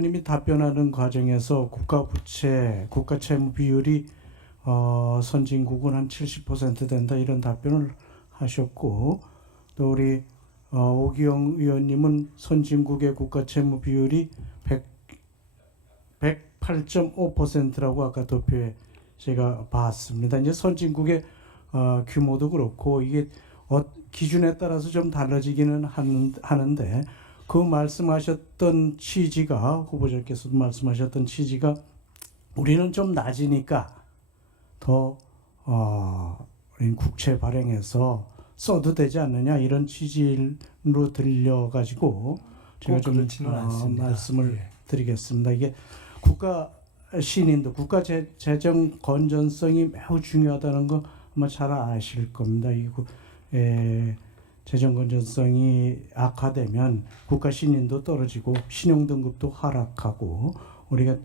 님이 답변하는 과정에서 국가 부채, 국가 채무 비율이 선진국은 한 70% 된다 이런 답변을 하셨고, 또 우리 오기영 의원님은 선진국의 국가 채무 비율이 108.5%라고 아까 도표에 제가 봤습니다. 이제 선진국의 규모도 그렇고 이게 기준에 따라서 좀 달라지기는 하는데, 그 말씀하셨던 취지가, 후보자께서도 말씀하셨던 취지가 우리는 좀 낮으니까 더 우리 국채 발행해서 써도 되지 않느냐 이런 취지로 들려가지고 제가 좀 말씀을 드리겠습니다. 이게 국가 신인도 국가 재정 건전성이 매우 중요하다는 거 아마 잘 아실 겁니다. 재정 건전성이 악화되면 국가 신인도 떨어지고 신용등급도 하락하고 우리가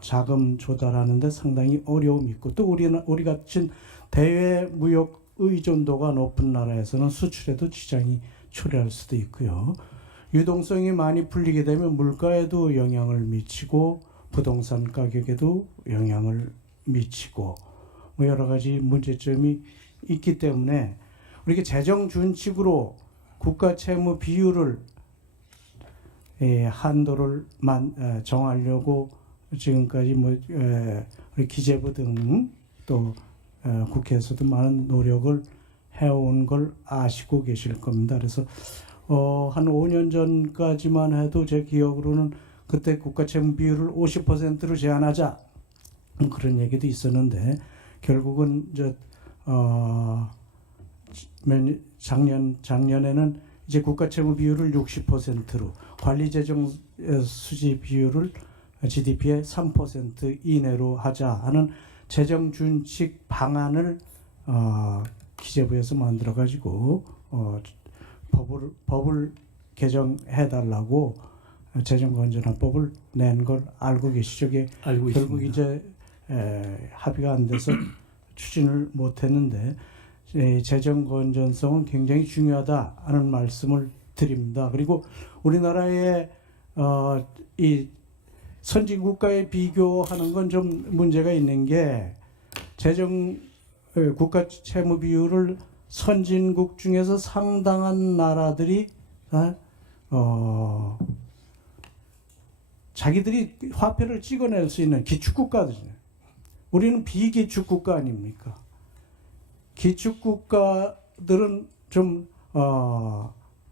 자금 조달하는데 상당히 어려움이 있고, 또 우리 같은 대외 무역 의존도가 높은 나라에서는 수출에도 지장이 초래할 수도 있고요. 유동성이 많이 풀리게 되면 물가에도 영향을 미치고 부동산 가격에도 영향을 미치고 뭐 여러 가지 문제점이 있기 때문에 우리가 재정 준칙으로 국가 채무 비율을 한도를 정하려고 지금까지 우리 기재부 등 또 국회에서도 많은 노력을 해온 걸 아시고 계실 겁니다. 그래서 한 5년 전까지만 해도 제 기억으로는 그때 국가 채무 비율을 50%로 제한하자 그런 얘기도 있었는데, 결국은 작년에는 이제 국가 채무 비율을 60%로, 관리재정 수지 비율을 GDP의 3% 이내로 하자 하는 재정 준칙 방안을 기재부에서 만들어 가지고 법을 개정해 달라고 재정건전화법을 낸 걸 알고 계시죠? 알고 결국 있습니다. 이제 합의가 안 돼서 추진을 못했는데, 재정 건전성은 굉장히 중요하다 하는 말씀을 드립니다. 그리고 우리나라의 이 선진 국가에 비교하는 건 좀 문제가 있는 게, 국가 채무 비율을 선진국 중에서 상당한 나라들이 자기들이 화폐를 찍어낼 수 있는 기축국가들이에요. 우리는 비기축국가 아닙니까? 기축국가들은 좀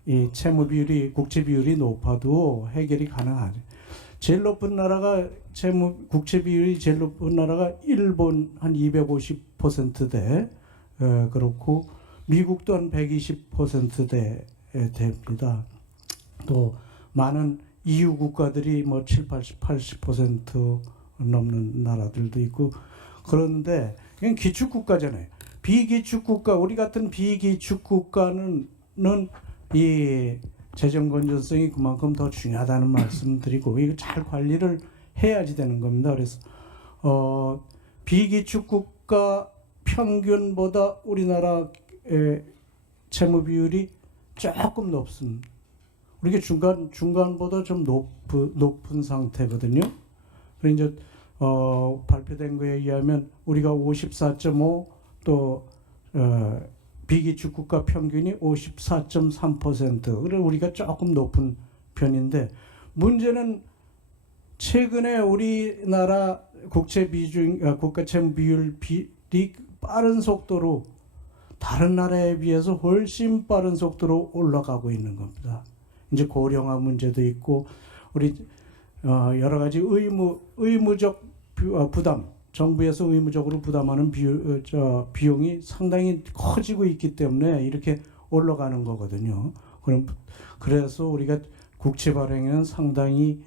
이 채무 비율이, 국채 비율이 높아도 해결이 가능하죠. 제일 높은 나라가 국채 비율이 제일 높은 나라가 일본 한 250%대, 그렇고 미국도 한 120%대 됩니다. 또 많은 EU 국가들이 뭐 80% 넘는 나라들도 있고, 그런데 그냥 기축국가잖아요. 비기축국가, 우리 같은 비기축국가는 이 재정 건전성이 그만큼 더 중요하다는 말씀드리고, 이거 잘 관리를 해야지 되는 겁니다. 그래서 비기축국가 평균보다 우리나라 채무 비율이 조금 높습니다. 우리가 중간보다 좀 높은 상태거든요. 그래서 이제 발표된 거에 의하면 우리가 54.5, 또 비기축국가 평균이 54.3%. 그래 우리가 조금 높은 편인데, 문제는 최근에 우리나라 국가 채무 비율이 빠른 속도로, 다른 나라에 비해서 훨씬 빠른 속도로 올라가고 있는 겁니다. 이제 고령화 문제도 있고, 우리 여러 가지 의무적 부담, 정부에서 의무적으로 부담하는 비용이 상당히 커지고 있기 때문에 이렇게 올라가는 거거든요. 그래서 우리가 국채 발행에는 상당히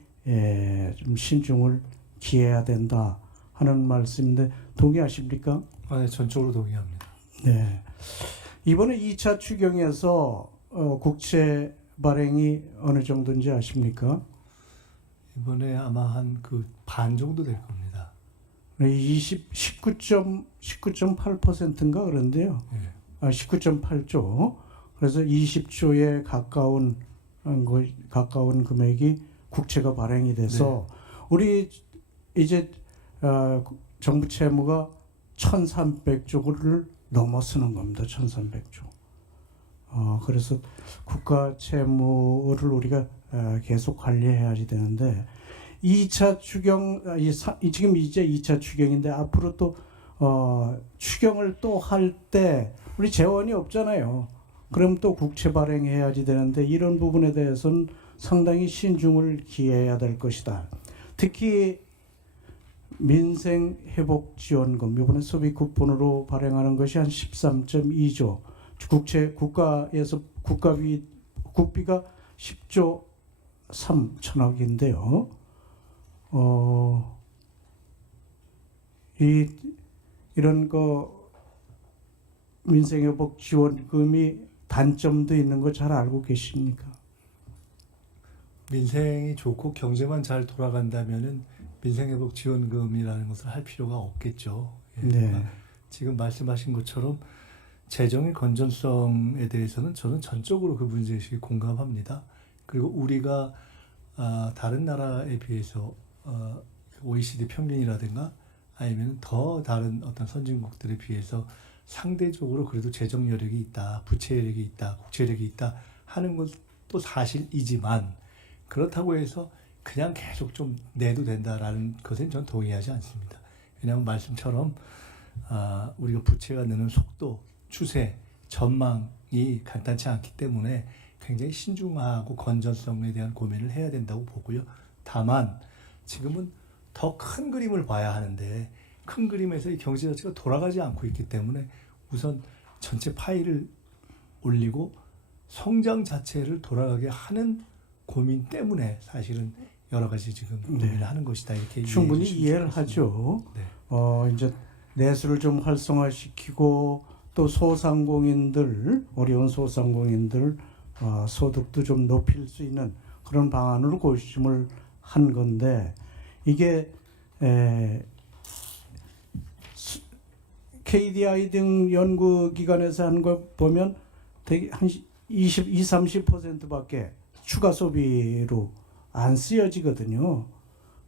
좀 신중을 기해야 된다 하는 말씀인데, 동의하십니까? 네, 전적으로 동의합니다. 네. 이번에 2차 추경에서 국채 발행이 어느 정도인지 아십니까? 이번에 아마 한 반 정도 될 겁니다. 19.8%인가 그런데요. 네. 19.8조. 그래서 20조에 가까운 금액이 국채가 발행이 돼서 우리 이제 정부 채무가 1,300조를 넘어서는 겁니다. 1,300조. 그래서 국가 채무를 우리가 계속 관리해야지 되는데 2차 추경 지금 이제 2차 추경인데 앞으로 또 추경을 또 할 때 우리 재원이 없잖아요. 그럼 또 국채 발행해야지 되는데 이런 부분에 대해서는 상당히 신중을 기해야 될 것이다. 특히 민생회복지원금 이번에 소비 쿠폰으로 발행하는 것이 한 13.2조 국가에서 국비가 10조 3천억인데요. 이런 민생회복지원금이 단점도 있는 거 잘 알고 계십니까? 민생이 좋고 경제만 잘 돌아간다면은 민생회복지원금이라는 것을 할 필요가 없겠죠. 예, 네. 그러니까 지금 말씀하신 것처럼 재정의 건전성에 대해서는 저는 전적으로 그 문제의식에 공감합니다. 그리고 우리가 다른 나라에 비해서 OECD 평균이라든가 아니면 더 다른 어떤 선진국들에 비해서 상대적으로 그래도 재정 여력이 있다, 부채 여력이 있다, 국채 여력이 있다 하는 것도 사실이지만 그렇다고 해서 그냥 계속 좀 내도 된다라는 것은 전 동의하지 않습니다. 왜냐하면 말씀처럼 우리가 부채가 느는 속도, 추세, 전망이 간단치 않기 때문에 굉장히 신중하고 건전성에 대한 고민을 해야 된다고 보고요. 다만 지금은 더 큰 그림을 봐야 하는데 큰 그림에서 이 경제 자체가 돌아가지 않고 있기 때문에 우선 전체 파일을 올리고 성장 자체를 돌아가게 하는 고민 때문에 사실은 여러 가지 지금 고민을 하는 것이다 이렇게 충분히 이해를 하죠. 네. 이제 내수를 좀 활성화시키고 또 소상공인들 어려운 소상공인들 소득도 좀 높일 수 있는 그런 방안으로 고심을 한 건데 이게 KDI 등 연구기관에서 한 거 보면 되게 한 20-30%밖에 추가 소비로 안 쓰여지거든요.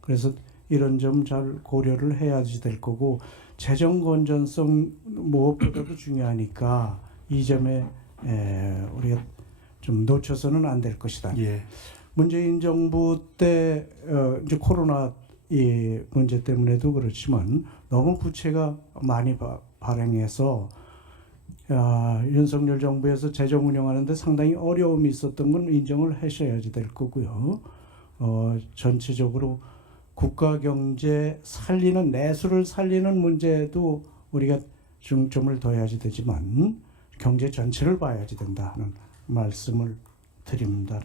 그래서 이런 점 잘 고려를 해야지 될 거고 재정 건전성 무엇보다도 중요하니까 이 점에 우리가 좀 놓쳐서는 안 될 것이다. 예. 문재인 정부 때 이제 코로나 이 문제 때문에도 그렇지만 너무 부채가 많이 발행해서 윤석열 정부에서 재정 운영하는데 상당히 어려움이 있었던 건 인정을 하셔야지 될 거고요. 전체적으로 국가 경제 살리는 내수를 살리는 문제도 우리가 중점을 둬야지 되지만 경제 전체를 봐야지 된다 하는 말씀을 드립니다.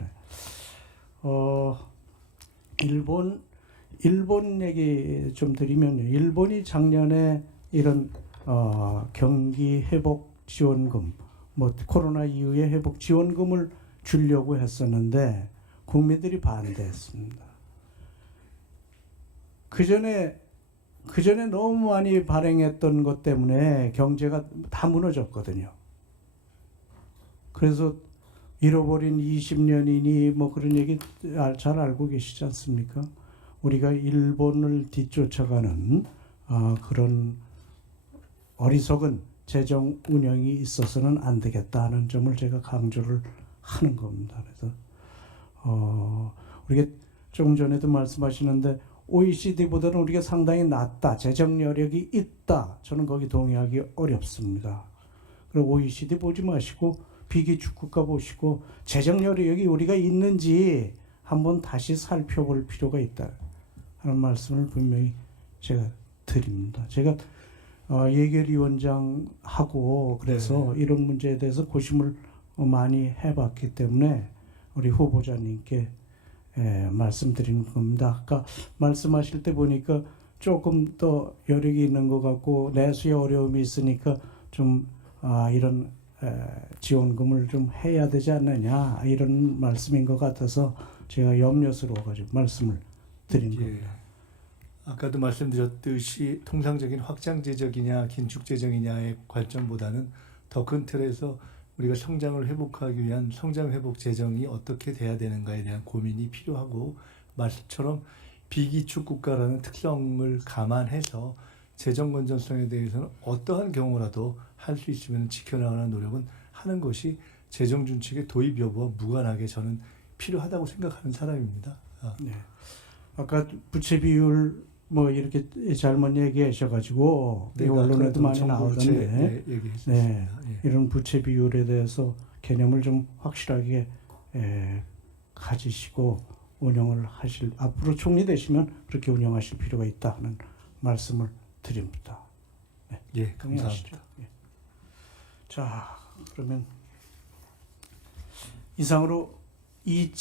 일본 얘기 좀 드리면요. 일본이 작년에 이런 경기 회복 지원금, 코로나 이후에 회복 지원금을 주려고 했었는데 국민들이 반대했습니다. 그 전에 너무 많이 발행했던 것 때문에 경제가 다 무너졌거든요. 그래서 잃어버린 20년이니 그런 얘기 잘 알고 계시지 않습니까? 우리가 일본을 뒤쫓아가는 그런 어리석은 재정 운영이 있어서는 안 되겠다 하는 점을 제가 강조를 하는 겁니다. 그래서 우리가 조금 전에도 말씀하시는데 OECD보다는 우리가 상당히 낫다, 재정 여력이 있다. 저는 거기 동의하기 어렵습니다. 그리고 OECD 보지 마시고 비기축 국가 보시고 재정 여력이 우리가 있는지 한번 다시 살펴볼 필요가 있다 하는 말씀을 분명히 제가 드립니다. 제가 예결위원장하고 그래서 이런 문제에 대해서 고심을 많이 해봤기 때문에 우리 후보자님께 말씀드리는 겁니다. 아까 말씀하실 때 보니까 조금 더 여력이 있는 것 같고 내수에 어려움이 있으니까 좀 이런 지원금을 좀 해야 되지 않느냐 이런 말씀인 것 같아서 제가 염려스러워가지고 말씀을 드린 겁니다. 아까도 말씀드렸듯이 통상적인 확장 재정이냐 긴축 재정이냐의 관점보다는 더 큰 틀에서 우리가 성장을 회복하기 위한 성장 회복 재정이 어떻게 돼야 되는가에 대한 고민이 필요하고 말씀처럼 비기축 국가라는 특성을 감안해서 재정 건전성에 대해서는 어떠한 경우라도 할 수 있으면 지켜나가는 노력은 하는 것이 재정 준칙의 도입 여부와 무관하게 저는 필요하다고 생각하는 사람입니다. 네. 아까 부채 비율 뭐 이렇게 잘못 얘기하셔가지고 이 언론에도 많이 나오던데 얘기했습니다. 이런 부채 비율에 대해서 개념을 좀 확실하게 가지시고 운영을 하실 앞으로 총리 되시면 그렇게 운영하실 필요가 있다 하는 말씀을 드립니다. 예, 감사합니다. 예. 자, 그러면 이상으로 이